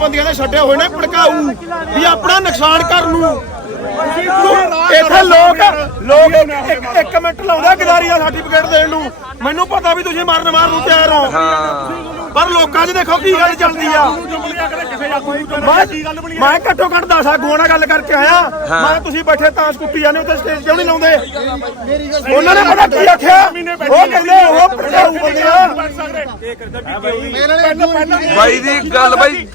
ਜਥੇਬੰਦੀਆਂ ਨੇ ਛੱਡੇ ਹੋਏ ਨੇ ਭੜਕਾਊ ਵੀ ਆਪਣਾ ਨੁਕਸਾਨ ਕਰਨ ਨੂੰ। ਇੱਥੇ ਲੋਕ ਲੋਕ ਇੱਕ- ਇੱਕ- ਮਿੰਟ ਲਾਉਂਦਾ ਗਦਾਰੀ ਦਾ ਸਰਟੀਫਿਕੇਟ ਦੇਣ ਨੂੰ। ਮੈਨੂੰ ਪਤਾ ਵੀ ਤੁਸੀਂ ਮਰਨ ਮਾਰਨ ਨੂੰ ਤਿਆਰ ਹੋ। ਪਰ ਲੋਕਾਂ 'ਚ ਦੇਖੋ ਕੀ ਗੱਲ ਚੱਲਦੀ ਆ। ਮੈਂ ਮੈਂ ਘੱਟੋ ਘੱਟ 10 ਆਗੂਆਂ ਨਾਲ ਗੱਲ ਕਰਕੇ ਆਇਆ। ਮੈਂ ਤੁਸੀਂ ਬੈਠੇ ਤਾਂ ਸਕੂਟੀ ਜਾਂਦੇ ਉੱਤੇ ਸਟੇਜ ਕਿਉਂ ਨਹੀਂ ਲਾਉਂਦੇ? ਉਹਨਾਂ ਨੇ ਪਤਾ ਕੀ ਆਖਿਆ? ਉਹ ਕਹਿੰਦੇ ਉਹ ਭੜਕਾਊ ਬੰਦੇ ਆ। ਬਾਈ। ਦੀ ਗੱਲ ਬਾਈ।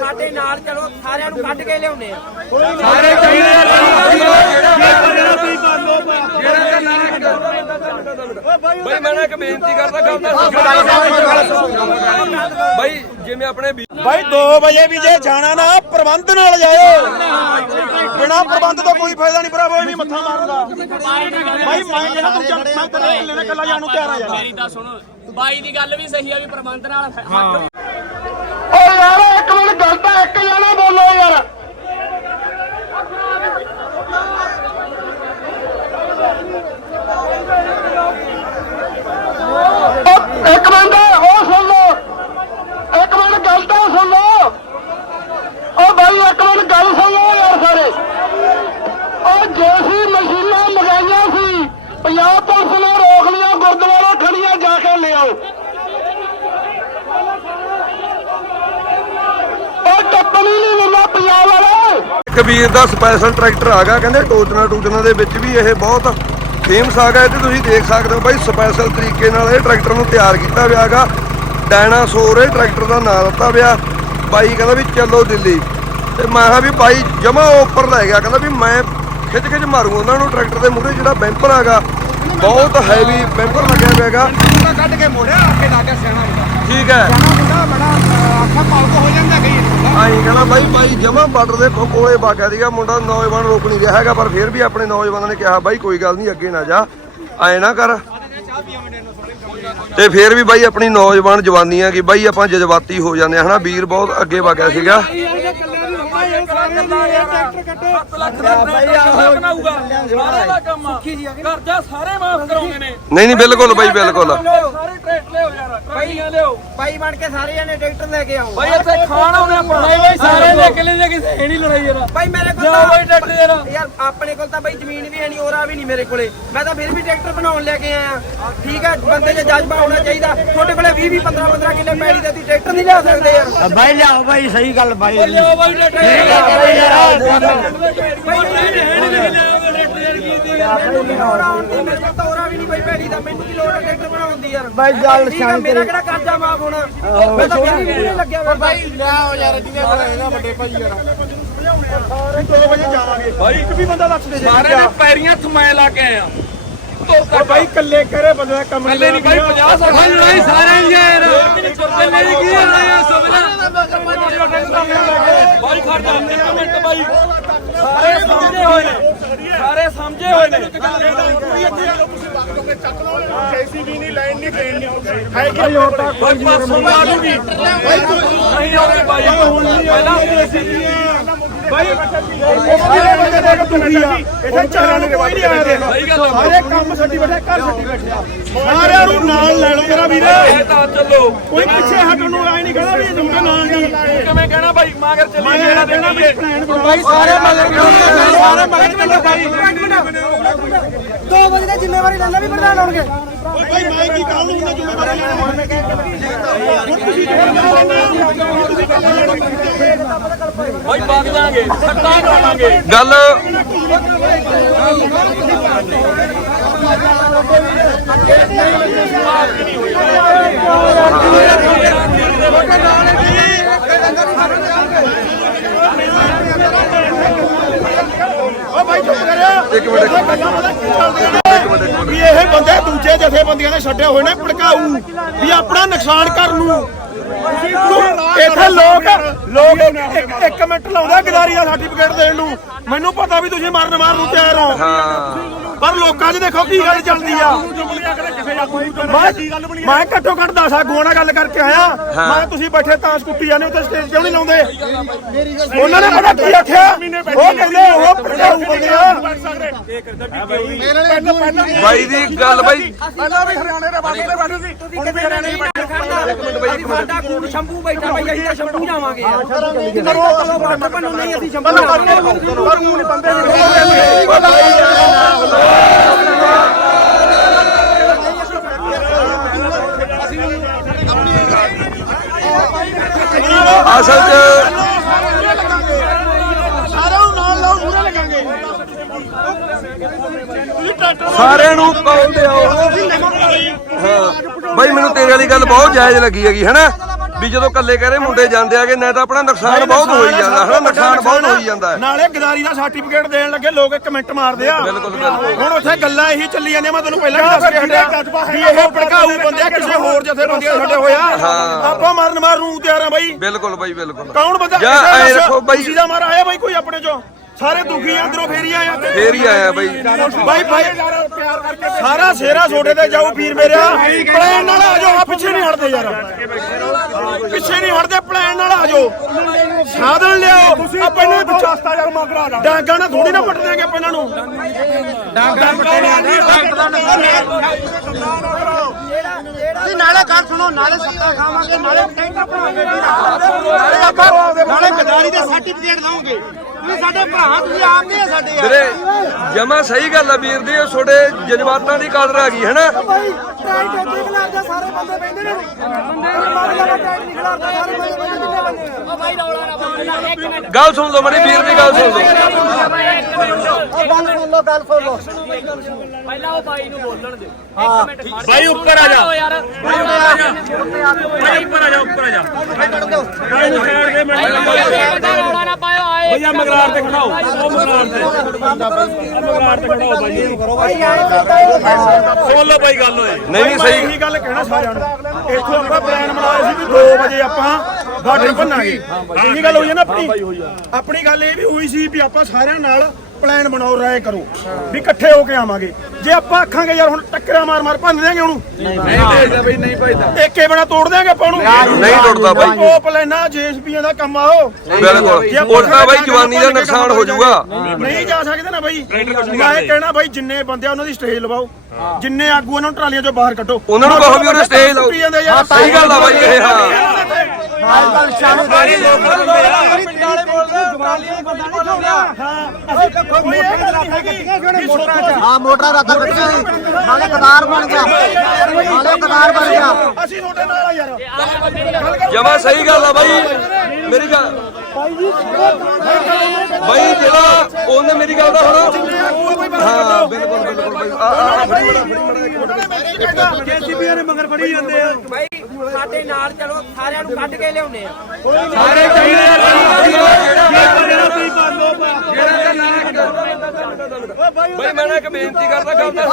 ਸਾਡੇ ਨਾਲ ਚਲੋ ਸਾਰਿਆਂ ਨੂੰ ਕੱਢ ਕੇ ਲਿਆਉਨੇ ਆ। ਬਾਈ ਮੈਂ ਨਾ ਇੱਕ ਬੇਨਤੀ ਕਰਦਾ ਗੱਲ ਤਾਂ ਬਾਈ ਜਿਵੇਂ ਆਪਣੇ ਭਾਈ 2 ਵਜੇ ਵੀ ਜੇ ਜਾਣਾ ਨਾ ਪ੍ਰਬੰਧ ਨਾਲ ਜਾਇਓ। ਬਿਨਾ ਪ੍ਰਬੰਧ ਤੋਂ ਕੋਈ ਫਾਇਦਾ ਨਹੀਂ ਭਰਾਵੋ ਨਹੀਂ ਮੱਥਾ ਮਾਰੂਗਾ ਭਾਈ ਮੈਂ ਜਿਹੜਾ ਤੂੰ ਚੱਲ ਮੈਂ ਤੇਰੇ ਇਕੱਲੇ ਨੇ ਇਕੱਲਾ ਜਾਣ ਨੂੰ ਤਿਆਰ ਆ ਯਾਰ। ਮੇਰੀ ਤਾਂ ਸੁਣੋ ਬਾਈ ਦੀ ਗੱਲ ਵੀ ਸਹੀ ਆ ਵੀ ਪ੍ਰਬੰਧ ਨਾਲ ਹੱਕ ਓ ਯਾਰ ਇੱਕ ਮਿੰਟ ਗੱਲ ਤਾਂ ਇੱਕ ਜਣਾ ਬੋਲੋ ਯਾਰ ਓ ਇੱਕ ਮਿੰਟ ਉਹ ਸੁਣ ਲਓ ਇੱਕ ਮਿੰਟ ਗੱਲ ਤਾਂ ਸੁਣ ਲਓ ਓ ਭਾਈ ਇੱਕ ਮਿੰਟ ਗੱਲ ਸੁਣ ਲਓ ਯਾਰ ਸਾਰੇ ਓ ਜੇਸੀ ਮਸ਼ੀਨਾਂ ਲਗਾਈਆਂ ਸੀ ਪੰਜਾਬ ਪੁਲਿਸ ਨੇ ਰੋਕ ਲਿਆ ਗੁਰਦੁਆਰਾ ਖੜੀਆਂ ਜਾ ਕੇ ਲਿਆਓ। ਉਹ ਟੱਪਣੀ ਨਹੀਂ ਦਿੰਦਾ ਪੰਜਾਬ ਵਾਲੇ। ਕਬੀਰ ਦਾ ਸਪੈਸ਼ਲ ਟਰੈਕਟਰ ਆਗਾ ਕਹਿੰਦੇ ਟੋਚਨਾ ਟੂਚਨਾ ਦੇ ਵਿੱਚ ਵੀ ਇਹ ਬਹੁਤ ਫੇਮਸ ਆਗਾ ਇਹ ਤੇ ਤੁਸੀਂ ਦੇਖ ਸਕਦੇ ਹੋ ਬਾਈ, ਸਪੈਸ਼ਲ ਤਰੀਕੇ ਨਾਲ ਇਹ ਟਰੈਕਟਰ ਨੂੰ ਤਿਆਰ ਕੀਤਾ ਵਿਆਗਾ ਡਾਇਨਾਸੌਰ ਇਹ ਟਰੈਕਟਰ ਦਾ ਨਾਮ ਦਿੱਤਾ ਵਿਆ ਬਾਈ ਕਹਿੰਦਾ ਵੀ ਚੱਲੋ ਦਿੱਲੀ। ਤੇ ਮੈਂ ਕਿਹਾ ਵੀ ਬਾਈ ਜਮਾ ਉੱਪਰ ਲੈ ਗਿਆ, ਕਹਿੰਦਾ ਵੀ ਮੈਂ ਖਿੱਚ ਖਿੱਚ ਮਾਰੂ ਉਹਨਾਂ ਨੂੰ ਟਰੈਕਟਰ ਦੇ ਮੂਹਰੇ ਜਿਹੜਾ ਬੈਂਪਰ ਹੈਗਾ। ਬਹੁਤ ਹੈਵੀ ਬੈਂਪਰ ਲੱਗਿਆ ਹੋਇਆ ਹੈਗਾ। ਕੱਢ ਕੇ ਮੋੜਿਆ ਅੱਗੇ ਲਾ ਕੇ ਸਿਆਣਾ ਠੀਕ ਹੈ। ਮੁੰਡਾ ਬੜਾ ਅੱਖਾਂ ਪਾਲਕ ਹੋ ਜਾਂਦਾ ਕਈ ਆਈ ਕਹਿੰਦਾ ਬਾਈ ਬਾਈ ਜਮਾ ਬਾਰਡਰ ਦੇ ਕੋਲੇ ਬਾਕਿਆ ਸੀਗਾ ਮੁੰਡਾ ਨੌਜਵਾਨ ਰੋਕ ਨਹੀਂ ਰਿਹਾ ਹੈਗਾ ਪਰ ਫਿਰ ਵੀ ਆਪਣੇ ਨੌਜਵਾਨਾਂ ਨੇ ਕਿਹਾ ਬਾਈ ਕੋਈ ਗੱਲ ਨਹੀਂ ਅੱਗੇ ਨਾ ਜਾ ਐ ਨਾ ਕਰ। ਤੇ ਫਿਰ ਵੀ ਬਾਈ ਆਪਣੀ ਨੌਜਵਾਨ ਜਵਾਨੀ ਆ ਕਿ ਬਾਈ ਆਪਾਂ ਜਜ਼ਬਾਤੀ ਹੋ ਜਾਂਦੇ ਹਨਾ? ਵੀਰ ਬਹੁਤ ਅੱਗੇ ਵਗਿਆ ਸੀਗਾ। ਕਰਜ਼ਾ ਸਾਰੇ ਮਾਫ ਕਰਾਉਂਦੇ ਨੇ। ਨਹੀਂ ਨਹੀਂ ਬਿਲਕੁਲ ਬਾਈ ਬਿਲਕੁਲ। ਸਾਰੇ ਟਰੈਕਟਰ ਲਿਓ ਯਾਰ ਬਾਈਆਂ ਲਿਓ ਭਾਈ ਬਣ ਕੇ ਸਾਰੇ ਜਣੇ ਟਰੈਕਟਰ ਲੈ ਕੇ ਆਓ। ਬਾਈ ਇੱਥੇ ਖਾਣ ਆਉਣੇ ਆਪਾਂ ਨਹੀਂ ਬਾਈ ਸਾਰੇ ਲੈ ਕੇ ਲੈ ਜਾ ਕਿਸੇ ਹੈ ਨਹੀਂ ਲੜਾਈ ਯਾਰ ਭਾਈ ਮੇਰੇ ਕੋਲ ਜਾਓ ਬਾਈ ਟਰੈਕਟਰ ਯਾਰ ਯਾਰ ਆਪਣੇ ਕੋਲ ਤਾਂ ਭਾਈ ਜ਼ਮੀਨ ਵੀ ਹੈ ਨਹੀਂ ਔਰਾ ਵੀ ਨਹੀਂ ਮੇਰੇ ਕੋਲੇ। ਮੈਂ ਤਾਂ ਫਿਰ ਵੀ ਟਰੈਕਟਰ ਬਣਾਉਣ ਲੈ ਕੇ ਆਇਆ। ਠੀਕ ਹੈ ਬੰਦੇ 'ਚ ਜਜ਼ਬਾ ਹੋਣਾ ਚਾਹੀਦਾ। ਤੁਹਾਡੇ ਕੋਲੇ 20 20 15 15 ਕਿੱਲੇ ਪੈੜੀ ਦਾ ਤੁਸੀਂ ਟਰੈਕਟਰ ਨਹੀਂ ਲਿਆ ਸਕਦੇ ਯਾਰ। ਬਾਈ ਲਿਆਓ ਬਾਈ ਸਹੀ ਗੱਲ ਬਾਈ। ਬਾਈ ਟਰੈਕਟਰ। ਕੋਲ ਵੀ ਨਹੀਂ ਬਾਈ ਹੈ, ਸ਼ਾਂਤ ਮੇਰਾ ਕਿਹੜਾ ਕਰਜ਼ਾ ਮਾਫ ਹੋਣਾ? ਮੈਂ ਤਾਂ ਫਿਰ ਵੀ ਨਹੀਂ ਲੱਗਿਆ ਹੋਇਆ ਭਾਈ ਲਿਆਓ ਯਾਰ ਜਿਹਨੇ ਬਣਾਏਗਾ ਵੱਡੇ ਭਾਈ ਯਾਰ। ਸਾਰੇ 2 ਵਜੇ ਜਾਵਾਂਗੇ ਭਾਈ ਇੱਕ ਵੀ ਬੰਦਾ ਦੱਸ ਦੇ ਜੇ। ਮਾਰੇ ਨੇ ਪੈਰੀਆਂ ਥਮੈ ਲਾ ਕੇ ਆਇਆ। ਉਹ ਭਾਈ ਕੱਲੇ ਕਰੇ ਬੰਦੇ ਦਾ ਕੰਮ ਕੱਲੇ ਨਹੀਂ ਬਾਈ 50 ਸਾਲ ਲੜਾਈ ਸਾਰਿਆਂ ਦੀ ਯਾਰ। ਕੱਲੇ ਦੀ ਕੀ ਹੈ ਸੋਵਲਾ ਬਾਈ ਖੜ ਜਾ ਇੱਕ ਮਿੰਟ ਬਾਈ ਸਾਰੇ ਸਮਝੇ ਹੋਏ ਨੇ। ਸਾਰੇ ਸਮਝੇ ਹੋਏ ਨੇ। ਜੀਸੀਬੀ ਨਹੀਂ ਲਾਈਨ ਨਹੀਂ ਟ੍ਰੇਨ ਨਹੀਂ ਹੈ ਕਿ ਹੋਰ ਤਾਂ ਬਾਈ ਪਰਸੋਂ ਲਾ ਲੂਗੀ ਨਹੀਂ। ਆਉਂਦੇ ਬਾਈ ਪਹਿਲਾਂ ਭਾਈ ਇਹ ਬੰਦੇ ਦੇ ਤੁਰੀ ਆ ਇੱਥੇ ਚਾਰਾਂ ਨੂੰ ਕੋਈ ਨਹੀਂ ਆਇਆ ਦੇਖ। ਸਾਰੇ ਕੰਮ ਛੱਡੀ ਬੈਠੇ ਘਰ ਛੱਡੀ ਬੈਠੇ ਸਾਰਿਆਂ ਨੂੰ ਨਾਲ ਲੈ ਲਓ ਮੇਰਾ ਵੀਰ। ਇਹ ਤਾਂ ਚੱਲੋ। ਕੋਈ ਪਿੱਛੇ ਹਟਣ ਨੂੰ ਆਈ ਨਹੀਂ ਖੜਾ ਵੀ ਨਾਲ ਨਹੀਂ। ਤੂੰ ਕਿਵੇਂ ਕਹਿਣਾ ਬਾਈ ਮੈਂ ਦੇਣਾ ਦੇਣਾ ਵੀ ਵੀ ਪਲਾਨ ਭਾਈ ਸਾਰੇ ਮਗਰ ਸਾਰੇ ਮਗਰ ਭਾਈ 2 ਵਜੇ ਦੀ ਜ਼ਿੰਮੇਵਾਰੀ ਲੈਣਾ ਵੀ ਪ੍ਰਧਾਨ ਹੋਣਗੇ। ਭਾਈ ਮੈਂ ਕੀ ਜ਼ਿੰਮੇਵਾਰੀ ਲੈਣਾ। ਹੁਣ ਮੈਂ ਬਾਗ ਗੱਲ ਭਾਈ ਚੁੱਪ ਕਰਿਆ ਇੱਕ ਮਿੰਟ ਇੱਕ ਮਿੰਟ ਵੀ ਇਹ ਬੰਦੇ ਦੂਜੇ ਜਥੇਬੰਦੀਆਂ ਨੇ ਛੱਡੇ ਹੋਏ ਨੇ ਭੜਕਾਊ ਵੀ ਆਪਣਾ ਨੁਕਸਾਨ ਕਰਨ ਨੂੰ। ਇੱਥੇ ਲੋਕ ਲੋਕ ਇੱਕ- ਇੱਕ ਮਿੰਟ ਲਾਉਂਦਾ ਗਦਾਰੀ ਦਾ ਸਰਟੀਫਿਕੇਟ ਦੇਣ ਨੂੰ। ਮੈਨੂੰ ਪਤਾ ਵੀ ਤੁਸੀਂ ਮਰਨ ਮਾਰਨ ਨੂੰ ਤਿਆਰ ਹੋ। ਪਰ ਲੋਕਾਂ 'ਚ ਦੇਖੋ ਕੀ ਗੱਲ ਚੱਲਦੀ ਆ। ਮੈਂ ਘੱਟੋ ਘੱਟ 10 ਆਗੂਆਂ ਨਾਲ ਗੱਲ ਕਰਕੇ ਆਇਆ। ਮੈਂ ਤੁਸੀਂ ਬੈਠੇ ਤਾਂ ਸਕੂਟੀ ਜਾਂਦੇ ਉੱਤੇ ਸਟੇਜ ਕਿਉਂ ਨਹੀਂ ਲਾਉਂਦੇ? ਉਹਨਾਂ ਨੇ ਪਤਾ ਕੀ ਆਖਿਆ? ਉਹ ਕਹਿੰਦੇ ਉਹ ਭੜਕਾਊ ਬੰਦੇ ਆ। ਬਾਈ ਦੀ ਗੱਲ ਬਾਈ। ਪਹਿਲਾਂ ਵੀ ਹਰਿਆਣੇ ਦੇ ਬਾਗੇ ਦੇ ਬੈਠੇ ਸੀ। ਹੁਣ ਵੀ ਹਰਿਆਣੇ ਇੱਕ ਮਿੰਟ ਬਾਈ ਇੱਕ ਸਾਡਾ ਕੂੜ ਸ਼ੰਭੂ ਬੈਠਾ ਬਈ ਅਸੀਂ ਤਾਂ ਸ਼ੰਭੂ ਜਾਵਾਂਗੇ ਯਾਰ ਕਰੋ ਬੰਨੋ ਨਹੀਂ ਅਸੀਂ ਸ਼ੰਭੂ ਜਾਵਾਂਗੇ ਅਸਲ 'ਚ ਸਾਰਿਆਂ ਨੂੰ ਕਾਲ ਤੇ ਆਓ ਮੈਨੂੰ ਤੇਰੇ ਵਾਲੀ ਗੱਲ ਬਹੁਤ ਜਾਇਜ਼ ਲੱਗੀ ਹੈਗੀ ਹੈਨਾ? ਵੀ ਜਦੋਂ ਕੱਲੇ ਕਹਰੇ ਮੁੰਡੇ ਜਾਂਦੇ ਆਗੇ ਨਾ ਤਾਂ ਆਪਣਾ ਨੁਕਸਾਨ ਬਹੁਤ ਹੋਈ ਜਾਂਦਾ ਹਨਾ? ਨੁਕਸਾਨ ਬਹੁਤ ਹੋਈ ਜਾਂਦਾ ਹੈ। ਨਾਲੇ ਗਦਾਰੀ ਦਾ ਸਰਟੀਫਿਕੇਟ ਦੇਣ ਲੱਗੇ ਲੋਕ ਇੱਕ ਮਿੰਟ ਮਾਰਦੇ ਆ। ਬਿਲਕੁਲ, ਬਿਲਕੁਲ। ਹੁਣ ਉੱਥੇ ਗੱਲਾਂ ਇਹੀ ਚੱਲੀ ਜਾਂਦੀਆਂ ਮੈਂ ਤੁਹਾਨੂੰ ਪਹਿਲਾਂ ਵੀ ਦੱਸ ਕੇ ਹਟਿਆ ਵੀ ਇਹ ਭੜਕਾਊ ਬੰਦੇ ਆ ਕਿਸੇ ਹੋਰ ਜਥੇ ਬੰਦੇ ਸਾਡੇ ਹੋਇਆ ਆਪਾਂ ਮਾਰਨ ਮਾਰ ਨੂੰ ਤਿਆਰ ਆ ਬਾਈ। ਬਿਲਕੁਲ ਬਾਈ ਬਿਲਕੁਲ। ਕੌਣ ਬੰਦਾ ਜਾਂ ਐ ਰੱਖੋ ਬਾਈ। ਖੁਸ਼ੀ ਦਾ ਮਾਰਾ ਆਇਆ ਬਾਈ ਕੋਈ ਆਪਣੇ ਚੋਂ? ਸਾਰੇ ਦੁਖੀ ਆ ਅੰਦਰੋਂ ਫੇਰੀ ਆਏ ਆ ਫੇਰ ਹੀ ਆਇਆ ਬਾਈ। ਬਾਈ ਭਾਈ ਸਾਰਾ ਸੇਰਾ ਛੋਟੇ ਤੇ ਜਾਊ ਵੀਰ ਮੇਰਿਆ ਪਲਾਨ ਨਾਲ ਆ ਜਾਓ ਆ ਪਿੱਛੇ ਨਹੀਂ ਹਟਦੇ ਯਾਰ। ਪਿੱਛੇ ਨਹੀਂ ਹਟਦੇ ਪਲਾਨ ਨਾਲ ਆ ਜਾਓ। ਸਾਧਨ ਲਿਆਓ। ਆਪਾਂ ਇਹਨਾਂ ਦੇ ਪਿੱਛੇ ਯਾਰ ਮਗਰਾ ਡਾਂਗਾ ਨਾਲ ਥੋੜੀ ਨਾ ਪੱਟ ਦੇਾਂਗੇ ਆਪਾਂ ਇਹਨਾਂ ਨੂੰ। ਡਾਂਗਾ ਤੁਸੀਂ ਨਾਲੇ ਗੱਲ ਸੁਣੋ ਨਾਲੇ ਸੱਤਾ ਖਾਵਾਂਗੇ ਨਾਲੇ ਟੈਂਕਰ ਬਣਾਵਾਂਗੇ ਨਾਲੇ ਆਪਾਂ ਨਾਲੇ ਗਦਾਰੀ ਦੇ ਸਰਟੀਫਿਕੇਟ ਦਵਾਂਗੇ। ਤੁਸੀਂ ਸਾਡੇ ਭਰਾ ਤੁਸੀਂ ਆਪ ਦੇ ਆ ਸਾਡੇ ਯਾਰ। ਵੀਰੇ ਜਮਾ ਸਹੀ ਗੱਲ ਆ ਵੀਰ ਦੀ ਉਹ ਛੋਟੇ ਜਜ਼ਬਾਤਾਂ ਦੀ ਕਦਰ ਆ ਗਈ ਹੈਨਾ? ਭਾਈ ਸਾਰੇ ਬੰਦੇ ਨੇ। ਬੰਦੇ ਨੇ ਮਾਰ ਲਿਆ ਟ੍ਰਾਈ ਨਹੀਂ ਖਿਲਾਫ ਸਾਰੇ ਬੰਦੇ ਬੈਠੇ ਜਿੰਨੇ ਬੰਦੇ ਆ। ਭਾਈ ਰੌਲਾ ਨਾ ਪਾਉਣਾ ਇੱਕ ਮਿੰਟ ਗੱਲ ਸੁਣ ਲਓ ਮੜੀ ਵੀਰ ਦੀ ਗੱਲ ਸੁਣ ਲਓ। ਗੱਲ ਸੁਣ ਲਓ ਗੱਲ ਸੁਣ ਲਓ। ਪਹਿਲਾਂ ਉਹ ਬਾਈ ਨੂੰ ਬੋਲਣ ਦੇ ਇੱਕ ਮਿੰਟ ਖੜ ਬਾਈ ਉੱਪਰ ਆ ਜਾ ਯਾਰ ਬਾਈ ਉੱਪਰ ਆ ਜਾ ਉੱਪਰ ਆ ਜਾ ਰੌਲਾ ਨਾ ਪਾਇਓ ਆਏ ਭਈਆ ਮਗਰਾਰ ਤੇ ਖੜਾਓ ਉਹ ਮਗਰਾਰ ਤੇ ਮਗਰਾਰ ਤੇ ਖੜਾਓ ਬਾਈ ਸੁਣ ਲਓ ਬਾਈ ਗੱਲ ਹੋਏ ਨਹੀਂ, ਨਹੀਂ, ਸਹੀ। ਇਹੀ ਗੱਲ ਕਹਿਣਾ ਸਾਰਿਆਂ ਨੂੰ ਇੱਥੋਂ ਆਪਾਂ ਪਲਾਨ ਬਣਾਇਆ ਸੀ ਵੀ 2 ਵਜੇ ਆਪਾਂ ਬਾਰਡਰ ਭੰਨਾਂਗੇ ਇਹੀ ਗੱਲ ਹੋਈ ਹੈ ਨਾ ਆਪਣੀ ਆਪਣੀ ਗੱਲ ਇਹ ਵੀ ਹੋਈ ਸੀ ਵੀ ਆਪਾਂ ਸਾਰਿਆਂ ਨਾਲ ਪਲਾਨ ਬਣਾਓ ਰਾਏ ਕਰੋ ਵੀ ਇਕੱਠੇ ਹੋ ਕੇ ਆਵਾਂਗੇ ਜੇ ਆਪਾਂ ਆਖਾਂਗੇ ਯਾਰ ਹੁਣ ਟੱਕਰਾਂ ਮਾਰ ਮਾਰ ਭੰਨ ਦਿਆਂਗੇ ਉਹਨੂੰ। ਨਹੀਂ ਭੇਜਦਾ ਬਈ ਨਹੀਂ ਭੇਜਦਾ। ਏਕੇ ਬਣਾ ਤੋੜ ਦਿਆਂਗੇ ਆਪਾਂ ਉਹਨੂੰ। ਨਹੀਂ ਟੁੱਟਦਾ ਬਾਈ। ਉਹ ਪਲਾਨਾ ਜੇਸੀਬੀਆਂ ਦਾ ਕੰਮ ਆਓ ਬਿਲਕੁਲ। ਉਲਟਾ ਬਾਈ ਜਵਾਨੀ ਦਾ ਨੁਕਸਾਨ ਹੋ ਜਾਊਗਾ। ਨਹੀਂ ਜਾ ਸਕਦੇ ਨਾ ਬਾਈ। ਮੈਂ ਇਹ ਕਹਿਣਾ ਬਾਈ ਜਿੰਨੇ ਬੰਦੇ ਆ ਉਹਨਾਂ ਦੀ ਸਟੇਜ ਲਵਾਓ। ਜਿੰਨੇ ਆਗੂ ਉਹਨਾਂ ਨੂੰ ਟਰਾਲੀਆਂ ਚੋਂ ਬਾਹਰ ਕੱਢੋ। ਉਹਨਾਂ ਨੂੰ ਕਹੋ ਵੀ ਉਹਨੇ ਸਟੇਜ ਲਾਓ। ਸਹੀ ਗੱਲ ਆ ਬਾਈ ਇਹ ਹਾਂ। ਦੇ ਹਾਂ। ਮੋਟਰਾਂ ਰੱਖ ਬੱਚੇ ਨਾਲੇ ਕਦਾਰ ਬਣ ਗਿਆ। ਨਾਲੇ ਕਦਾਰ ਬਣ ਗਿਆ। ਅਸੀਂ ਤੁਹਾਡੇ ਨਾਲ ਆ ਯਾਰ। ਜਮਾ ਸਹੀ ਗੱਲ ਆ ਬਾਈ। ਮੇਰੀ ਗੱਲ ਬਾਈ ਜਿਹੜਾ ਉਹਨੇ ਮੇਰੀ ਗੱਲ ਦਾ ਹੁਣ ਹਾਂ ਬਿਲਕੁਲ ਬਿਲਕੁਲ ਬਾਈ। ਆ ਆ ਫੜੀ ਮੜਾ ਜੇਸੀਬੀਆਂ ਨੇ ਮਗਰ ਫੜੀ ਜਾਂਦੇ ਆ। ਭਾਈ ਸਾਡੇ ਨਾਲ ਚਲੋ ਸਾਰਿਆਂ ਨੂੰ ਕੱਢ ਕੇ ਲਿਆਉਨੇ ਆ ਬਾਈ ਮੈਂ ਨਾ ਇੱਕ ਬੇਨਤੀ ਕਰਦਾ ਗੱਲ ਦਾ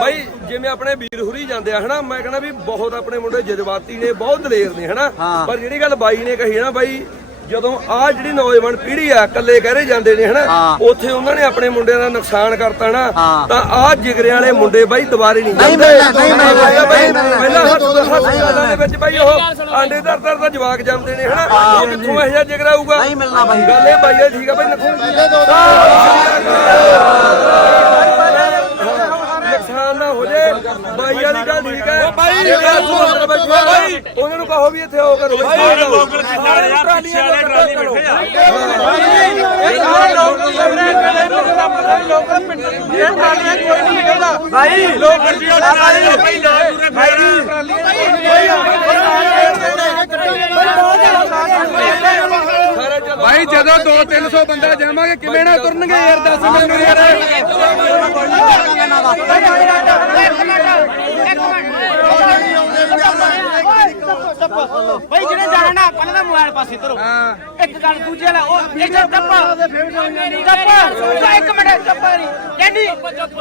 ਬਾਈ ਜਿਵੇਂ ਆਪਣੇ ਵੀਰ ਹੁਰੀ ਜਾਂਦੇ ਆ ਹਨਾ ਮੈਂ ਕਹਿੰਦਾ ਵੀ ਬਹੁਤ ਆਪਣੇ ਮੁੰਡੇ ਜਜ਼ਬਾਤੀ ਨੇ ਬਹੁਤ ਦਲੇਰ ਨੇ ਹਨਾ ਪਰ ਜਿਹੜੀ ਗੱਲ ਬਾਈ ਨੇ ਕਹੀ ਹੈ ਨਾ ਬਾਈ ਜਦੋਂ ਆ ਜਿਹੜੀ ਨੌਜਵਾਨ ਪੀੜ੍ਹੀ ਆ ਇਕੱਲੇ ਕਹਿਰੇ ਜਾਂਦੇ ਨੇ ਹਨਾ? ਉੱਥੇ ਉਹਨਾਂ ਨੇ ਆਪਣੇ ਮੁੰਡਿਆਂ ਦਾ ਨੁਕਸਾਨ ਕਰਤਾ ਨਾ ਤਾਂ ਆ ਜਿਗਰੇ ਵਾਲੇ ਮੁੰਡੇ ਬਾਈ ਦੁਬਾਰੇ ਨਹੀਂ ਨਹੀਂ ਜਾਂਦੇ। ਪਹਿਲਾਂ ਹੱਥ ਹਸਪਤਾਲਾਂ ਦੇ ਵਿੱਚ ਬਾਈ ਉਹ ਆਂਡੇ ਦਰ ਦਰ ਦਾ ਜਵਾਕ ਜਾਂਦੇ ਨੇ ਹਨਾ? ਉਹ ਕਿੱਥੋਂ ਇਹ ਜਿਹਾ ਜਿਗਰਾ ਆਊਗਾ? ਨਹੀਂ ਮਿਲਣਾ ਬਾਈ। ਗੱਲ ਇਹ ਬਾਈ ਇਹ ਠੀਕ ਆ ਬਾਈ ਨੁਕਸਾਨ ਨੁਕਸਾਨ ਨਾ ਹੋ ਜੇ ਬਾਈ ਵਾਲੀ ਗੱਲ ਠੀਕ ਹੈ ਉਹ ਬਾਈ ਬਾਈ ਉਹਨਾਂ ਨੂੰ ਕਹੋ ਵੀ ਇੱਥੇ ਆਓ ਕਰੋ ਬਾਈ ਲੋਕਲ ਕਿੱਦਾਂ ਯਾਰ ਪਿੱਛੇ ਵਾਲੇ ਟਰਾਲੀ ਬੈਠੇ ਆ ਭਾਈ ਲੋਕ ਗੱਡੀ ਵਾਲੇ ਟਰਾਲੀ ਭਾਈ ਨਾ ਪੂਰੇ ਫੇਰ ਭਾਈ ਜਦੋਂ 2 300 ਬੰਦਾ ਜਾਵਾਂਗੇ ਕਿਵੇਂ ਨਾ ਤੁਰਨਗੇ ਯਾਰ ਦੱਸ ਮੈਨੂੰ ਯਾਰ। ਭਾਈ ਜਿਹਨੇ ਜਾਣਾ ਨਾ ਪਹਿਲਾਂ ਤਾਂ ਮੋਬਾਈਲ ਪਾਸੇ ਧਰੋ ਇੱਕ ਗੱਲ ਦੂਜੇ ਵਾਲਾ ਉਹ ਇਹ ਚੱਪ ਚੱਪ ਇੱਕ ਮਿੰਟ ਚੱਪ ਨਹੀਂ ਜੈਨੀ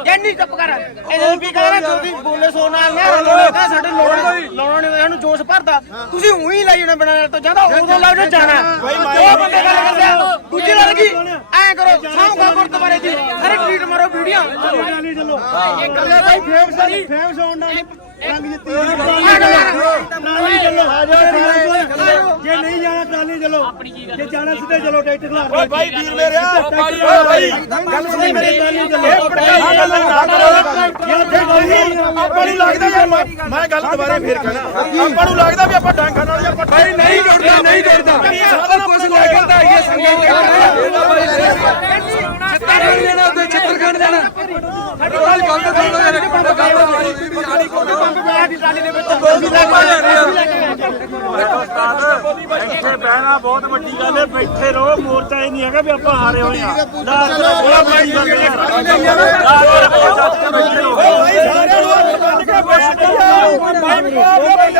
ਜੈਨੀ ਚੱਪ ਕਰ ਇਹਨੂੰ ਵੀ ਕਹਿੰਦਾ ਜਲਦੀ ਬੋਲੇ ਸੋ ਨਾਲ ਨਾ ਲੋਕਾਂ ਸਾਡੇ ਲੋੜ ਲਾਉਣ ਨੇ ਇਹਨੂੰ ਜੋਸ਼ ਭਰਦਾ ਤੁਸੀਂ ਉਹੀ ਲਾਈ ਜਾਣਾ ਬਣਾ ਤਾਂ ਜਾਂਦਾ ਉਦੋਂ ਲੱਗ ਜਾਣਾ ਉਹ ਬੰਦੇ ਗੱਲ ਕਰਦੇ ਦੂਜੇ ਨਾਲ ਕੀ ਐਂ ਕਰੋ ਸਾਹਮਣੇ ਗੁਰਦੁਆਰੇ ਦੀ ਹਰ ਟ੍ਰੀਟ ਮਾਰੋ ਵੀਡੀਓ ਚੱਲੋ ਇਹ ਗੱਲ ਭਾਈ ਫੇਮ ਸਾਡੀ ਫੇਮ ਸੌਣ ਨਾਲ ਰੰਗ ਜਿੱਤੀ ਟਰਾਲੀ ਚੱਲੋ। ਸਾਰੇ ਜੇ ਨਹੀਂ ਜਾਣਾ ਟਰਾਲੀ ਚੱਲੋ। ਜੇ ਜਾਣਾ ਸਿੱਧੇ ਚਲੋ ਟਰੈਕਟਰ ਲਾ ਓਏ ਭਾਈ ਵੀਰ ਮੇਰਿਆ ਓਏ ਭਾਈ। ਗੱਲ ਸੁਣੀ ਮੇਰੀ ਇਹ ਭੜਕਾਈ ਗੱਲ ਨਾ ਕਰੋ ਆਪਾਂ ਨੂੰ ਲੱਗਦਾ ਯਾਰ ਮੈਂ ਗੱਲ ਦੁਬਾਰੇ ਫੇਰ ਕਹਿਣਾ। ਆਪਾਂ ਨੂੰ ਲੱਗਦਾ ਵੀ ਆਪਾਂ ਡਾਂਗਾ ਨਾਲ ਜਾਂ ਪੱਟਾ ਨਹੀਂ ਜੁੜਦਾ ਨਹੀਂ ਜੁੜਦਾ ਸਾਧਨ ਕੁਝ ਲੈ ਕੇ ਤਾਂ ਆਈਏ ਚਿੱਤਰ ਦੇਣਾ ਉੱਤੇ ਚਿੱਤਰ ਕੱਢ ਦੇਣਾ ਗੱਲ ਤਾਂ ਸੁਣ ਯਾਰ ਗੱਲ ਤਾਂ ਸੁਣੀ ਆੜੀ ਕੋਲ ਇੱਥੇ ਬਹਿਣਾ ਬਹੁਤ ਵੱਡੀ ਗੱਲ ਹੈ ਬੈਠੇ ਰਹੋ ਮੋਰਚਾ ਇਹ ਨਹੀਂ ਹੈਗਾ ਵੀ ਆਪਾਂ ਹਾਰੇ ਹੋਏ ਆ ਉਹ ਬੜੀ ਗੱਲ ਹੈ ਸਾਰਿਆਂ ਨੂੰ ਹੱਥ ਬੰਨ ਕੇ ਬੇਨਤੀ ਆ ਭਾਈ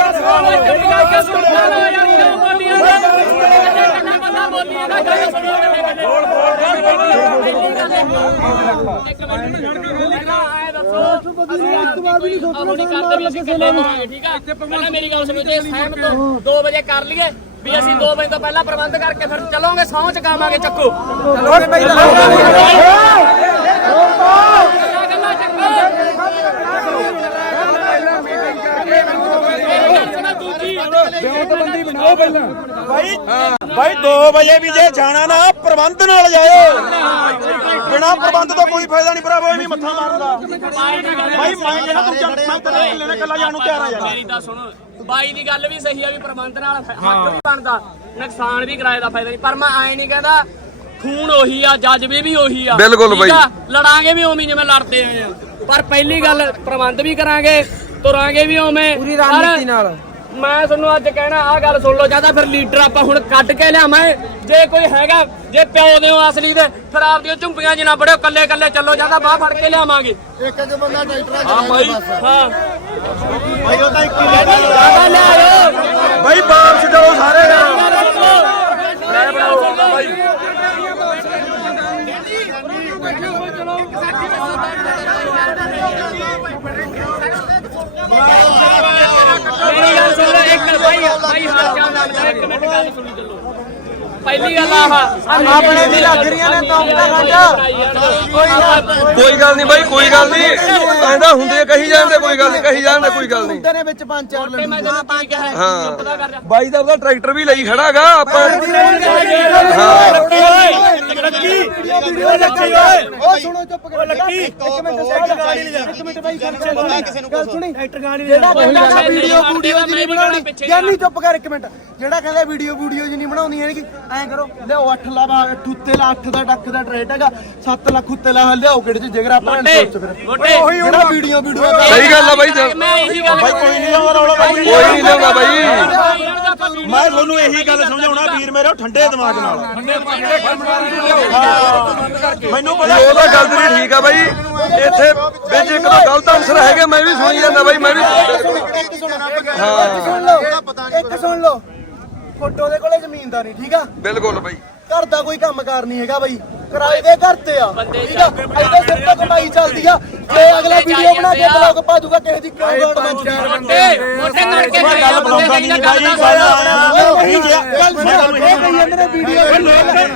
ਠੀਕ ਆ? ਪਹਿਲਾਂ ਮੇਰੀ ਗੱਲ ਸੁਣੋ ਜੇ ਸਹਿਮਤ 2 ਵਜੇ ਕਰ ਲਈਏ ਵੀ ਅਸੀਂ 2 ਵਜੇ ਤੋਂ ਪਹਿਲਾਂ ਪ੍ਰਬੰਧ ਕਰਕੇ ਫਿਰ ਚਲੋਗੇ ਸਹੁੰ ਚਕਾਵਾਂਗੇ ਚੱਕੋ। ਚਲੋਗੇ ਪਹਿਲਾਂ ਗੱਲਾਂ ਚੱਕੋ ਦੂਜੀ ਭਾਈ ਭਾਈ 2 ਵਜੇ ਵੀ ਜੇ ਜਾਣਾ ਨਾ ਪ੍ਰਬੰਧ ਨਾਲ ਜਾਇਓ। ਬਿਨਾ ਪ੍ਰਬੰਧ ਤੋਂ ਕੋਈ ਫਾਇਦਾ ਨਹੀਂ ਭਰਾਵੋ ਐਵੇਂ ਮੱਥਾ ਮਾਰਦਾ ਭਾਈ ਮੈਂ ਜਿਹੜਾ ਤੂੰ ਮੈਂ ਤੇਰੇ ਇਕੱਲੇ ਨੇ ਇਕੱਲਾ ਜਾਣ ਨੂੰ ਤਿਆਰ ਆ ਯਾਰ। ਮੇਰੀ ਤਾਂ ਸੁਣੋ। ਬਾਈ ਦੀ ਗੱਲ ਵੀ ਸਹੀ ਆ ਵੀ ਪ੍ਰਬੰਧ ਨਾਲ ਹੱਕ ਵੀ ਬਣਦਾ। ਨੁਕਸਾਨ ਵੀ ਕਿਰਾਏ ਦਾ ਫਾਇਦਾ ਨਹੀਂ। ਪਰ ਮੈਂ ਐ ਨਹੀਂ ਕਹਿੰਦਾ ਖੂਨ ਉਹੀ ਆ ਜਜ਼ਬੇ ਵੀ ਉਹੀ ਆ। ਬਿਲਕੁਲ ਬਾਈ। ਲੜਾਂਗੇ ਵੀ ਉਵੇਂ ਜਿਵੇਂ ਲੜਦੇ ਆਏ ਆ। ਪਰ ਪਹਿਲੀ ਗੱਲ ਪ੍ਰਬੰਧ ਵੀ ਕਰਾਂਗੇ ਤੁਰਾਂਗੇ ਵੀ ਉਵੇਂ। ਪੂਰੀ ਰਣਨੀਤੀ ਨਾਲ। ਮੈਂ ਤੁਹਾਨੂੰ ਅੱਜ ਕਹਿਣਾ ਆਹ ਗੱਲ ਸੁਣ ਲਓ ਜ਼ਿਆਦਾ ਫਿਰ ਲੀਡਰ ਆਪਾਂ ਹੁਣ ਕੱਢ ਕੇ ਲਿਆਵਾਂ ਜੇ ਕੋਈ ਹੈਗਾ ਜੇ ਪਿਓ ਦੇ ਹੋ ਅਸਲੀ ਦੇ ਫਿਰ ਆਪਦੀਆਂ ਝੁੰਪੀਆਂ ਜਿਨਾ ਬੜਿਓ ਕੱਲੇ ਕੱਲੇ ਚੱਲੋ ਜ਼ਿਆਦਾ ਬਾਹ ਫੜ ਕੇ ਲਿਆਵਾਂਗੇ ਇੱਕ ਇੱਕ ਬੰਦਾ ਟਰੈਕਟਰ ਹਾਂ ਬਾਈ ਹਾਂ ਭਾਈ ਉਹ ਤਾਂ ਇੱਕ ਹੀ ਲੈ ਕੇ ਜ਼ਿਆਦਾ ਲਿਆਓ ਭਾਈ ਵਾਪਸ ਜਾਓ ਸਾਰੇ ਲੈ ਬਣਾਓ ਬਾਈ ਮੇਰੀ ਗੱਲ ਸੁਣ ਲੈ ਇੱਕ ਭਾਈ ਭਾਈ ਹੱਥ ਚੱਲ ਲੱਗਦਾ ਇੱਕ ਮਿੰਟ ਗੱਲ ਸੁਣੀ ਚੱਲੋ। ਪਹਿਲੀ ਗੱਲ ਆਹ ਆਪਣੇ ਦੀ ਲੱਗ ਰਹੀਆਂ ਨੇ ਤਾਂ ਕੋਈ ਗੱਲ ਨਹੀਂ ਬਾਈ ਕੋਈ ਗੱਲ ਨਹੀਂ। ਕਹਿੰਦਾ ਹੁੰਦੇ ਕਹੀ ਜਾਂਦੇ ਕੋਈ ਗੱਲ ਨਹੀਂ ਕਹੀ ਜਾਂਦੇ ਕੋਈ ਗੱਲ ਨਹੀਂ। ਦੇ ਵਿੱਚ ਪੰਜ ਚਾਰ ਕਿਹਾ ਹਾਂ। ਬਾਈ ਦਾ ਉਹਦਾ ਟਰੈਕਟਰ ਵੀ ਲਈ ਖੜਾਗਾ ਆਪਾਂ ਓ ਸੁਣੋ ਚੁੱਪ ਕਰ। ਲੱਕੀ ਇੱਕ ਮਿੰਟ ਸਾਈਡ ਗਾੜੀ ਲੈ ਜਾ ਇੱਕ ਮਿੰਟ ਬਾਈ ਗੱਲ ਸੁਣ ਕਿਸੇ ਨੂੰ ਗੱਲ ਸੁਣੀ। ਟਰੈਕਟਰ ਗਾੜੀ ਜਿਹੜਾ ਕਹਿੰਦਾ ਵੀਡੀਓ ਵੀਡੀਓ ਜੀ ਨਹੀਂ ਬਣਾਉਣੀ ਗਿਆਨੀ ਚੁੱਪ ਕਰ ਇੱਕ ਮਿੰਟ। ਜਿਹੜਾ ਕਹਿੰਦਾ ਵੀਡੀਓ ਵੀਡੀਓ ਜੀ ਨਹੀਂ ਬਣਾਉਣੀ ਹੈਗੀ ਐਂ ਕਰੋ ਲਿਆਓ 8 ਲਾ ਉੱਤੇ ਲਾ 8 ਦਾ ਡੱਕ ਦਾ ਟਰੇਟ ਹੈਗਾ 7 ਲੱਖ ਉੱਤੇ ਲਾ ਲਿਆਓ ਕਿਹੜੇ ਚ ਜਿਗਰ ਆਪਾਂ ਮੋਟੇ ਸੋਚ ਫਿਰ। ਮੋਟੇ ਜਿਹੜਾ ਵੀਡੀਓ ਵੀਡੀਓ ਸਹੀ ਗੱਲ ਆ ਬਾਈ ਜੀ। ਮੈਂ ਇਹੀ ਗੱਲ ਭਾਈ ਕੋਈ ਨਹੀਂ ਲਾਉਂਦਾ ਰੌਲਾ ਭਾਈ ਕੋਈ ਨਹੀਂ ਲਿਆਉਂਦਾ ਬਾਈ। ਮੈਂ ਤੁਹਾਨੂੰ ਇਹੀ ਗੱਲ ਸਮਝਾਉਣਾ ਵੀਰ ਮੇਰੇ ਠੰਡੇ ਦਿਮਾਗ ਨਾਲ। ਮੈਨੂੰ ਪਤਾ ਉਹ ਤਾਂ ਗੱਲ ਤੇਰੀ ਠੀਕ ਆ ਬਾਈ। ਇੱਥੇ ਵਿੱਚ ਇੱਕ ਦੋ ਗਲਤ ਆਨਸਰ ਹੈਗੇ ਮੈਂ ਵੀ ਸੁਣੀ ਜਾਂਦਾ ਬਾਈ ਮੈਂ ਵੀ ਲਓ ਇੱਕ ਸੁਣ ਲਓ। ਫੋਟੋ ਦੇ ਕੋਲੇ ਜ਼ਮੀਨ ਦਾ ਨਹੀਂ ਠੀਕ ਆ? ਬਿਲਕੁਲ ਬਾਈ। ਘਰ ਦਾ ਕੋਈ ਕੰਮਕਾਰ ਨਹੀਂ ਹੈਗਾ ਬਾਈ। ਕਿਰਾਏ ਦੇ ਘਰ ਤੇ ਆ ਠੀਕ ਆ ਇਹਦੇ ਸਿਰ ਤੇ ਕਮਾਈ ਚੱਲਦੀ ਆ ਜੇ ਅਗਲਾ ਵੀਡੀਓ ਬਣਾ ਕੇ ਬਲੌਗ ਪਾ ਦੂਗਾ ਕਿਸੇ ਦੀ ਕਿਉਂ ਗੋੜ ਮੋਟੇ ਮੋਟੇ ਕਰਕੇ ਮੈਂ ਗੱਲ ਬਣਾਉਂਦਾ ਨਹੀਂ ਭਾਈ ਓਏ ਗੱਲ ਸੁਣ ਇਹ ਕਹੀ ਜਾਂਦੇ ਨੇ ਵੀਡੀਓ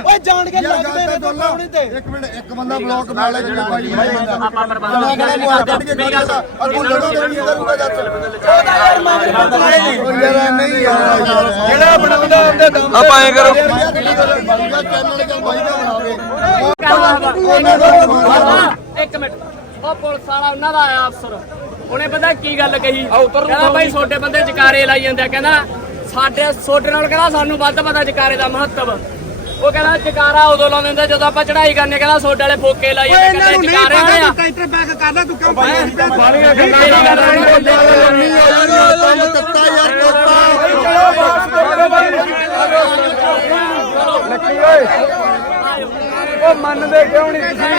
ਓਏ ਜਾਣ ਕੇ ਲੱਗਦੇ ਨੇ ਦੋਨਾਂ ਹੁਣੇ ਤੇ ਇੱਕ ਮਿੰਟ ਇੱਕ ਬੰਦਾ ਬਲੌਕ ਬਣਾ ਲੈ ਜਿਹੜਾ ਭਾਈ ਆਪਾਂ ਪ੍ਰਬੰਧ ਕਿਹੜਾ ਮੁਆਰ ਕੱਢ ਕੇ ਕੱਢ ਦਾ ਅੱਗੋਂ ਲੜੋ ਨਹੀਂ ਕਰੂਗਾ ਦੱਸ ਉਹਦਾ ਯਾਰ ਮਗਰ ਬੰਦਾ ਓ ਯਾਰ ਨਹੀਂ ਯਾਰ ਜਿਹੜਾ ਬਣਾਉਂਦਾ ਆਪਦੇ ਦਮ ਆਪਾਂ ਐਂ ਕਰੋ ਚੈਨਲ ਚੱਲ ਭਾਈ ਦਾ ਬਣਾਵੇ ਇੱਕ ਮਿੰਟ ਉਹ ਪੁਲਿਸ ਵਾਲਾ ਉਹਨਾਂ ਦਾ ਆਇਆ ਅਫਸਰ ਉਹਨੇ ਪਤਾ ਕੀ ਗੱਲ ਕਹੀ ਕਹਿੰਦਾ ਭਾਈ ਛੋਟੇ ਬੰਦੇ ਜਕਾਰੇ ਲਾਈ ਜਾਂਦੇ ਆ ਕਹਿੰਦਾ ਸਾਡੇ ਛੋਟੇ ਨਾਲ ਕਹਿੰਦਾ ਸਾਨੂੰ ਵੱਧ ਪਤਾ ਜਕਾਰੇ ਦਾ ਮਹੱਤਵ ਉਹ ਕਹਿੰਦਾ ਜਕਾਰਾ ਉਦੋਂ ਲਾਉਂਦੇ ਹੁੰਦੇ ਜਦੋਂ ਆਪਾਂ ਚੜਾਈ ਕਰਨੇ ਕਹਿੰਦਾ ਛੋਟੇ ਵਾਲੇ ਫੋਕੇ ਲਾਈ ਜਾਂਦੇ ਕਹਿੰਦਾ ਜਕਾਰੇ ਵਾਲੇ ਆ ਟਰੈਕਟਰ ਬੈਕ ਕਰ ਲੈ ਤੂੰ ਕਿਉਂ ਮੇਰੀ ਗੱਲ ਕੰਮ ਤੱਤਾ ਯਾਰ ਕੋਤਾ ਉਹ ਮੰਨਦੇ ਕਿਉਂ ਨਹੀਂ ਤੁਸੀਂ?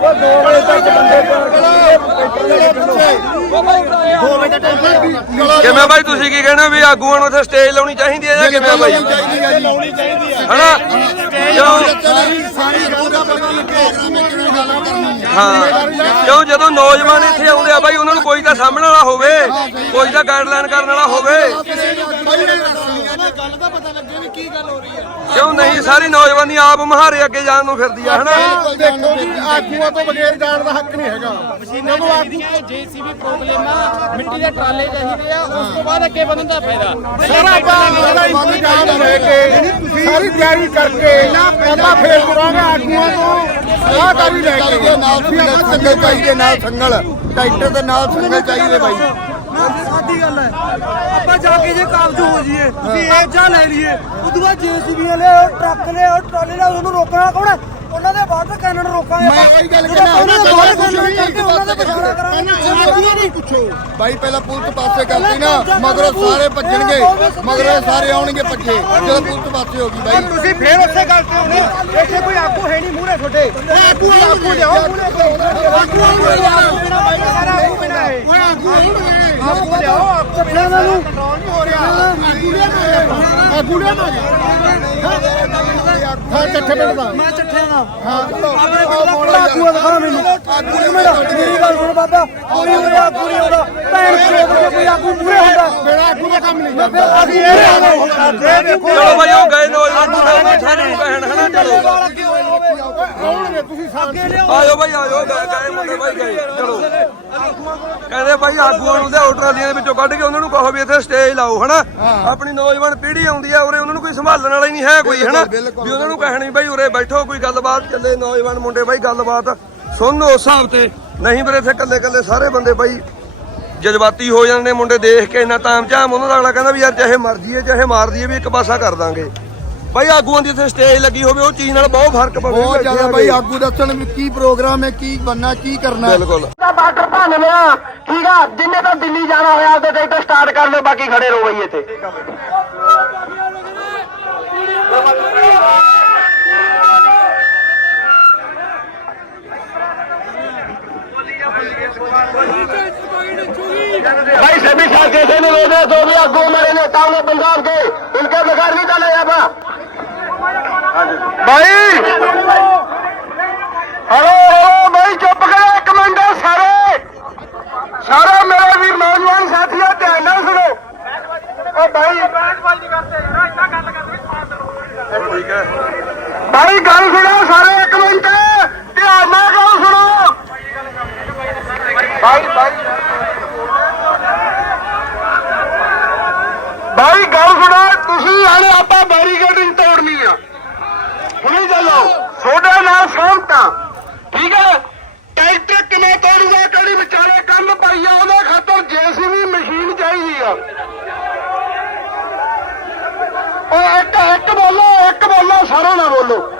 ਉਹ 2 ਵਜੇ ਤੱਕ ਬੰਦੇ ਕਿਵੇਂ ਬਾਈ ਤੁਸੀਂ ਕੀ ਕਹਿੰਦੇ ਹੋ ਵੀ ਆਗੂਆਂ ਨੂੰ ਉੱਥੇ ਸਟੇਜ ਲਾਉਣੀ ਚਾਹੀਦੀ ਹੈ ਜਾਂ ਕਿਵੇਂ ਬਾਈ ਲਾਉਣੀ ਚਾਹੀਦੀ ਹੈ ਹਨਾ? ਹਾਂ। ਕਿਉਂ ਜਦੋਂ ਨੌਜਵਾਨ ਇੱਥੇ ਆਉਂਦੇ ਆ ਬਾਈ ਉਹਨਾਂ ਨੂੰ ਕੋਈ ਤਾਂ ਸਾਹਮਣੇ ਵਾਲਾ ਹੋਵੇ ਕੋਈ ਤਾਂ ਗਾਈਡਲਾਈਨ ਕਰਨ ਵਾਲਾ ਹੋਵੇ। ਗੱਲ ਦਾ ਪਤਾ ਲੱਗੇ ਵੀ ਕੀ ਗੱਲ ਹੋ ਰਹੀ ਹੈ। ਕਿਉਂ ਨਹੀਂ? ਸਾਰੀ ਨੌਜਵਾਨੀ ਆਪ ਮਹਾਰੇ ਅੱਗੇ ਜਾਣ ਨੂੰ ਫਿਰਦੀ ਆ ਹਨਾ? ਦੇਖੋ ਜੀ ਆਗੂਆਂ ਤੋਂ ਬਗੈਰ ਜਾਣ ਦਾ ਹੱਕ ਨਹੀਂ ਹੈਗਾ। ਜਦੋਂ ਆਗੂ ਜੀਸੀਬੀ ਪ੍ਰੋਬਲਮ ਆ ਮਿੱਟੀ ਦੇ ਟਰਾਲੇ ਚਾਹੀਦੇ ਆ ਉਸ ਤੋਂ ਬਾਅਦ ਅੱਗੇ ਵਧਣ ਦਾ ਫਾਇਦਾ। ਸਾਰਾ ਸਾਰਾ ਇੰਤਜ਼ਾਮ ਲੈ ਕੇ ਸਾਰੀ ਤਿਆਰੀ ਕਰਕੇ ਆਪਾਂ ਫੇਰ ਤੁਰਾਂਗੇ ਆਗੂਆਂ ਤੋਂ। ਆਹ ਕਾਰੀ ਲੈ ਕੇ। ਨਾਲ ਸੰਗਲ ਚਾਹੀਦੇ ਨਾਲ ਸੰਗਲ। ਟਰੈਕਟਰ ਦੇ ਨਾਲ ਸੰਗਲ ਚਾਹੀਦੇ ਬਾਈ। ਸਾਡੀ ਗੱਲ ਹੈ। ਆਪਾਂ ਜਾ ਕੇ ਜੇ ਕਾਬਜ ਹੋ ਜਾਈਏ ਤੁਸੀਂ ਇਹ ਜਾ ਲੈ ਲਈਏ। ਉਦੋਂ ਬਾਅਦ ਜੀਸੀਬੀ ਵਾਲੇ ਟਰੱਕ ਨੇ ਟਰਾਲੇ ਨਾਲ ਉਹਨੂੰ ਰੋਕਣਾ ਕੌਣ ਹੈ? ਉਹਨਾਂ ਦੇ ਵਾਟਰ ਕੈਨਨ ਰੋਕਾਂਗੇ ਮੈਂ ਇਹ ਗੱਲ ਕਹਿਣਾ ਉਹਨਾਂ ਦੇ ਵਾਟਰ ਕੈਨਨ ਕਰਕੇ ਉਹਨਾਂ ਦੇ ਪਛਾਣਾ ਕਰਾਂਗੇ। ਨਹੀਂ ਪੁੱਛੋ। ਬਾਈ ਪਹਿਲਾਂ ਪੁਲਿਸ ਪਾਸੇ ਕਰਤੀ ਨਾ ਮਗਰੋਂ ਸਾਰੇ ਭੱਜਣਗੇ। ਮਗਰੋਂ ਸਾਰੇ ਆਉਣਗੇ ਭੱਜੇ। ਜਦੋਂ ਪੁਲਿਸ ਪਾਸੇ ਹੋ ਗਈ ਬਾਈ। ਤੁਸੀਂ ਫੇਰ ਉੱਥੇ ਗੱਲ ਤੇ ਹੋਗੇ ਇੱਥੇ ਕੋਈ ਆਗੂ ਹੈ ਨਹੀਂ ਮੂਹਰੇ ਤੁਹਾਡੇ। ਆਗੂ ਆਗੂ ਲਿਆਓ ਆਗੂ ਆਗੂ ਬਿਨਾ ਹੈ। ਆਗੂ ਲਿਆਓ ਆਗੂ ਬਿਨਾ ਮੈਨੂੰ ਕੰਟਰੋਲ ਨਹੀਂ ਹੋ ਰਿਹਾ ਆਗੂ ਲਿਆਓ ਆਗੂ ਲਿਆਓ ਹਾਂ ਚੱਠੇ ਪਿੰਡ ਦਾ ਮੈਂ ਚੱਠਿਆ ਦਾ ਹਾਂ ਆਗੂ ਦਿਖਾ ਮੈਨੂੰ ਆਗੂ ਮੇਰੀ ਗੱਲ ਸੁਣ ਬਾਬਾ ਕੋਈ ਉਰੇ ਆਗੂ ਨਹੀਂ ਆਉਂਦਾ ਭੈਣ ਚੋਦ ਜੇ ਕੋਈ ਆਗੂ ਮੂਹਰੇ ਹੁੰਦਾ ਮੇਰਾ ਆਗੂ ਦਾ ਕੰਮ ਨਹੀਂ ਫਿਰ ਅਸੀਂ ਇਹ ਆਗੂ ਦੇਖੋ ਚਲੋ ਬਾਈ ਉਹ ਗਏ ਨੌਜਵਾਨ ਨੂੰ ਸਾਨੂੰ ਕਹਿਣ ਹਨਾ ਚਲੋ ਆਉਣਗੇ ਤੁਸੀਂ ਸਾਗੇ ਲਿਆਓ। ਆਜੋ ਬਾਈ ਆਜੋ ਗਏ ਗਏ ਮੁੰਡੇ ਬਾਈ ਗਏ। ਚਲੋ। ਕਹਿੰਦੇ ਬਾਈ ਆਗੂਆਂ ਨੂੰ ਲਿਆਓ ਟਰਾਲੀਆਂ ਦੇ ਵਿੱਚੋਂ ਕੱਢ ਕੇ ਉਹਨਾਂ ਨੂੰ ਕਹੋ ਵੀ ਇੱਥੇ ਸਟੇਜ ਲਾਓ ਹਨਾ? ਆਪਣੀ ਨੌਜਵਾਨ ਪੀੜ੍ਹੀ ਆਉਂਦੀ ਆ ਉਰੇ ਉਹਨਾਂ ਨੂੰ ਕੋਈ ਸੰਭਾਲਣ ਵਾਲਾ ਹੀ ਨਹੀਂ ਹੈ ਕੋਈ ਹਨਾ? ਵੀ ਉਹਨਾਂ ਨੂੰ ਕਹਿਣ ਵੀ ਬਾਈ ਉਰੇ ਬੈਠੋ ਕੋਈ ਗੱਲਬਾਤ ਚੱਲੇ ਨੌਜਵਾਨ ਮੁੰਡੇ ਬਾਈ ਗੱਲਬਾਤ। ਸੁਣੋ ਉਸ ਹਿਸਾਬ ਤੇ। ਨਹੀਂ ਵੀਰੇ ਇੱਥੇ ਕੱਲੇ ਕੱਲੇ ਸਾਰੇ ਬੰਦੇ ਬਾਈ ਜਜ਼ਬਾਤੀ ਹੋ ਜਾਂਦੇ ਨੇ ਮੁੰਡੇ ਦੇਖ ਕੇ ਇੰਨਾ ਤਾਮ ਝਾਮ ਉਹਨਾਂ ਦਾ ਅਗਲਾ ਕਹਿੰਦਾ ਵੀ ਯਾਰ ਚਾਹੇ ਮਰ ਜੀਏ ਚਾਹੇ ਮਾਰ ਦਈਏ ਵੀ ਇੱਕ ਪਾਸਾ ਕਰ ਦਾਂਗੇ। ਬਾਈ ਆਗੂਆਂ ਦੀ ਇੱਥੇ ਸਟੇਜ ਲੱਗੀ ਹੋਵੇ ਉਹ ਚੀਜ਼ ਨਾਲ ਬਹੁਤ ਫਰਕ ਪਵੇ ਬਹੁਤ ਜ਼ਿਆਦਾ ਬਾਈ ਆਗੂ ਦੱਸਣ ਵੀ ਕੀ ਪ੍ਰੋਗਰਾਮ ਹੈ ਕੀ ਬੰਨਾ ਕੀ ਕਰਨਾ ਹੈ। ਬਿਲਕੁਲ ਬਾਰਡਰ ਭੰਨ ਲਿਆ ਠੀਕ ਆ ਜਿੰਨੇ ਤਾਂ ਦਿੱਲੀ ਜਾਣਾ ਹੋਇਆ ਆਪਦੇ ਟਰੈਕਟਰ ਸਟਾਰਟ ਕਰ ਲਓ ਬਾਕੀ ਖੜੇ ਰਹੋ ਬਈ ਇੱਥੇ भाई सभी साथ जैसे नहीं रोजे जो भी आगू हमारे नेताओं ने पंजाब के उनके बगैर नहीं चले ਬੋਲੋ ਇੱਕ ਬੋਲੋ ਸਾਰਾ ਨਾ ਬੋਲੋ।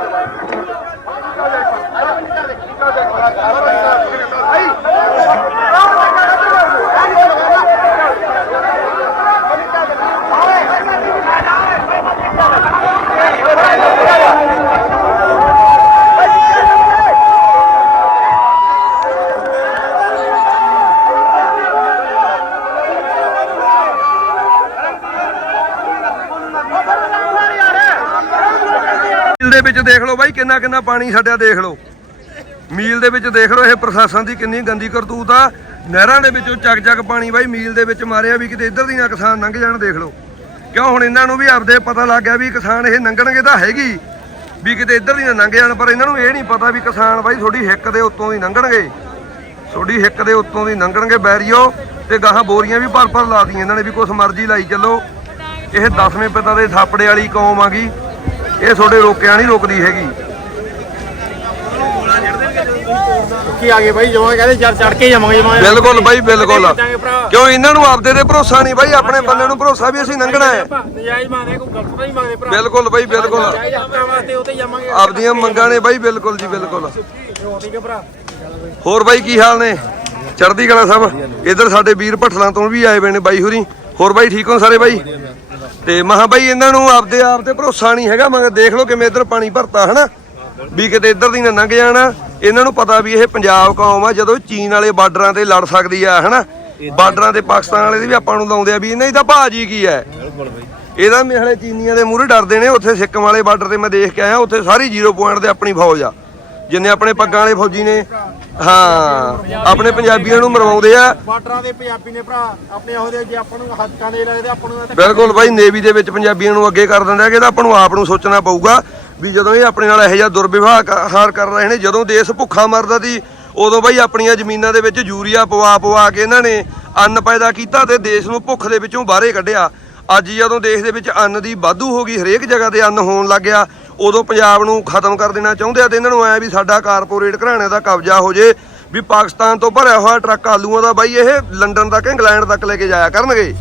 ਮੀਲ ਦੇ ਵਿੱਚ ਦੇਖ ਲਓ ਬਾਈ, ਕਿੰਨਾ ਕਿੰਨਾ ਪਾਣੀ ਛੱਡਿਆ ਦੇਖ ਲਓ। ਮੀਲ ਦੇ ਵਿੱਚ ਦੇਖ ਲਓ, ਇਹ ਪ੍ਰਸ਼ਾਸਨ ਦੀ ਕਿੰਨੀ ਗੰਦੀ ਕਰਤੂਤ ਆ। ਨਹਿਰਾਂ ਦੇ ਵਿੱਚੋਂ ਚੱਕ ਚੱਕ ਪਾਣੀ ਬਾਈ ਮੀਲ ਦੇ ਵਿੱਚ ਮਾਰਿਆ ਵੀ ਕਿਤੇ ਇੱਧਰ ਦੀ ਨਾ ਕਿਸਾਨ ਲੰਘ ਜਾਣ, ਦੇਖ ਲਓ। ਕਿਉਂ ਹੁਣ ਇਹਨਾਂ ਨੂੰ ਵੀ ਆਪਦੇ ਪਤਾ ਲੱਗ ਗਿਆ ਵੀ ਕਿਸਾਨ ਇਹ ਲੰਘਣਗੇ ਤਾਂ ਹੈਗੀ, ਵੀ ਕਿਤੇ ਇੱਧਰ ਦੀ ਨਾ ਲੰਘ ਜਾਣ, ਪਰ ਇਹਨਾਂ ਨੂੰ ਇਹ ਨਹੀਂ ਪਤਾ ਵੀ ਕਿਸਾਨ ਬਾਈ ਤੁਹਾਡੀ ਹਿੱਕ ਦੇ ਉੱਤੋਂ ਦੀ ਲੰਘਣਗੇ। ਤੁਹਾਡੀ ਹਿੱਕ ਦੇ ਉੱਤੋਂ ਦੀ ਲੰਘਣਗੇ ਬੈਰੀਓ ਤੇ ਗਾਹਾਂ ਬੋਰੀਆਂ ਵੀ ਭਰ ਭਰ ਲਾ ਦੀਆਂ ਇਹਨਾਂ ਨੇ ਵੀ ਕੁਛ ਮਰਜ਼ੀ ਲਾਈ ਚੱਲੋ। ਇਹ ਦਸਵੇਂ ਪਿਤਾ ਦੇ ਥਾਪੜੇ ਵਾਲੀ ਕੌਮ ਆਗੀ ਇਹ ਤੁਹਾਡੇ ਰੋਕਿਆ ਨਹੀਂ ਰੁਕਦੀ ਹੈਗੀ। ਕੀ ਆ ਗਏ ਬਾਈ ਜਮਾ ਕਹਿੰਦੇ ਚੜ ਚੜ ਕੇ ਜਾਵਾਂਗੇ ਜਮਾ ਬਿਲਕੁਲ ਬਾਈ ਬਿਲਕੁਲ। ਕਿਉਂ ਇਹਨਾਂ ਨੂੰ ਆਪਦੇ ਤੇ ਭਰੋਸਾ ਨਹੀਂ ਬਾਈ? ਆਪਣੇ ਬੰਦੇ ਨੂੰ ਭਰੋਸਾ ਵੀ ਅਸੀਂ ਲੰਘਣਾ ਹੈ। ਨਜਾਇਜ਼ ਮੰਗਦੇ ਕੋਈ ਗਲਤ ਤਾਂ ਨਹੀਂ ਮੰਗਦੇ ਭਰਾ। ਬਿਲਕੁਲ ਬਾਈ ਬਿਲਕੁਲ। ਆਪਦੀਆਂ ਮੰਗਾਂ ਨੇ ਬਾਈ ਬਿਲਕੁਲ ਜੀ ਬਿਲਕੁਲ। ਹੋਰ ਬਾਈ ਕੀ ਹਾਲ ਨੇ? ਚੜ੍ਹਦੀ ਕਲਾ ਸਾਹਿਬ ਇਧਰ ਸਾਡੇ ਵੀਰ ਭੱਠਲਾਂ ਤੋਂ ਵੀ ਆਏ ਹੋਏ ਨੇ ਬਾਈ ਹੋਰੀ। ਹੋਰ ਬਾਈ ਠੀਕ ਹੋ ਸਾਰੇ ਬਾਈ? ਤੇ ਮਹਾ ਬਾਈ ਇਹਨਾਂ ਨੂੰ ਆਪਦੇ ਆਪ ਤੇ ਭਰੋਸਾ ਨਹੀਂ ਹੈਗਾ ਮਗਰ ਦੇਖ ਲਓ ਕਿਵੇਂ ਇਧਰ ਪਾਣੀ ਭਰਤਾ ਹਨਾ? ਵੀ ਕਿਤੇ ਇੱਧਰ ਦੀ ਨਾ ਲੰਘ ਜਾਣਾ। ਇਹਨਾਂ ਨੂੰ ਪਤਾ ਵੀ ਇਹ ਪੰਜਾਬ ਕੌਮ ਆ ਜਦੋਂ ਚੀਨ ਵਾਲੇ ਬਾਰਡਰਾਂ ਤੇ ਲੜ ਸਕਦੀ ਆ ਹਨਾ? ਬਾਰਡਰਾਂ ਤੇ ਪਾਕਿਸਤਾਨ ਵਾਲੇ ਦੀ ਵੀ ਆਪਾਂ ਨੂੰ ਲਾਉਂਦੇ ਆ ਵੀ ਇਹਨਾਂ ਦੀ ਤਾਂ ਭਾਜੀ ਕੀ ਹੈ ਇਹਦਾ ਮੇਹਲੇ ਚੀਨੀਆਂ ਦੇ ਮੂਹਰੇ ਡਰਦੇ ਨੇ ਉੱਥੇ ਸਿੱਕਮ ਵਾਲੇ ਬਾਰਡਰ ਤੇ ਮੈਂ ਦੇਖ ਕੇ ਆਇਆ ਉੱਥੇ ਸਾਰੀ ਜ਼ੀਰੋ ਪੁਆਇੰਟ ਤੇ ਆਪਣੀ ਫੌਜ ਆ। ਜਿੰਨੇ ਆਪਣੇ ਪੱਗਾਂ ਵਾਲੇ ਫੌਜੀ ਨੇ ਹਾਂ ਆਪਣੇ ਪੰਜਾਬੀਆਂ ਨੂੰ ਮਰਵਾਉਂਦੇ ਆ। ਬਾਰਡਰਾਂ ਦੇ ਪੰਜਾਬੀ ਨੇ ਭਰਾ ਆਪਣੇ ਉਹਦੇ ਜੇ ਆਪਾਂ ਨੂੰ ਹੱਕਾਂ ਦੇ ਲੱਗਦੇ ਆਪਾਂ ਨੂੰ ਬਿਲਕੁਲ ਬਾਈ ਨੇਵੀ ਦੇ ਵਿੱਚ ਪੰਜਾਬੀਆਂ ਨੂੰ ਅੱਗੇ ਕਰ ਦਿੰਦਾ ਕਿ ਇਹਦਾ ਆਪਾਂ ਨੂੰ ਆਪ ਨੂੰ ਸੋਚਣਾ ਪਊਗਾ ਵੀ ਜਦੋਂ ਇਹ ਆਪਣੇ ਨਾਲ ਇਹੋ ਜਿਹਾ ਦੁਰਵਿਵਹਾਰ ਕਰ ਰਹੇ ਨੇ ਜਦੋਂ ਦੇਸ਼ ਭੁੱਖਾ ਮਰਦਾ ਸੀ ਉਦੋਂ ਬਾਈ ਆਪਣੀਆਂ ਜ਼ਮੀਨਾਂ ਦੇ ਵਿੱਚ ਯੂਰੀਆ ਪਵਾ ਪਵਾ ਕੇ ਇਹਨਾਂ ਨੇ ਅੰਨ ਪੈਦਾ ਕੀਤਾ ਤੇ ਦੇਸ਼ ਨੂੰ ਭੁੱਖ ਦੇ ਵਿੱਚੋਂ ਬਾਹਰੇ ਕੱਢਿਆ। ਅੱਜ ਜਦੋਂ ਦੇਸ਼ ਦੇ ਵਿੱਚ ਅੰਨ ਦੀ ਵਾਧੂ ਹੋ ਗਈ ਹਰੇਕ ਜਗ੍ਹਾ ਤੇ ਅੰਨ ਹੋਣ ਲੱਗ ਗਿਆ ਉਦੋਂ ਪੰਜਾਬ ਨੂੰ ਖਤਮ ਕਰ ਦੇਣਾ ਚਾਹੁੰਦੇ ਆ ਤੇ ਇਹਨਾਂ ਨੂੰ ਐ ਵੀ ਸਾਡਾ ਕਾਰਪੋਰੇਟ ਘਰਾਣੇ ਦਾ ਕਬਜ਼ਾ ਹੋ ਜੇ ਵੀ ਪਾਕਿਸਤਾਨ ਤੋਂ ਭਰਿਆ ਹੋਇਆ ਟਰੱਕ ਆਲੂਆਂ ਦਾ ਬਾਈ, ਇਹ ਲੰਡਨ ਤੱਕ, ਇੰਗਲੈਂਡ ਤੱਕ ਲੈ ਕੇ ਜਾਇਆ ਕਰਨਗੇ।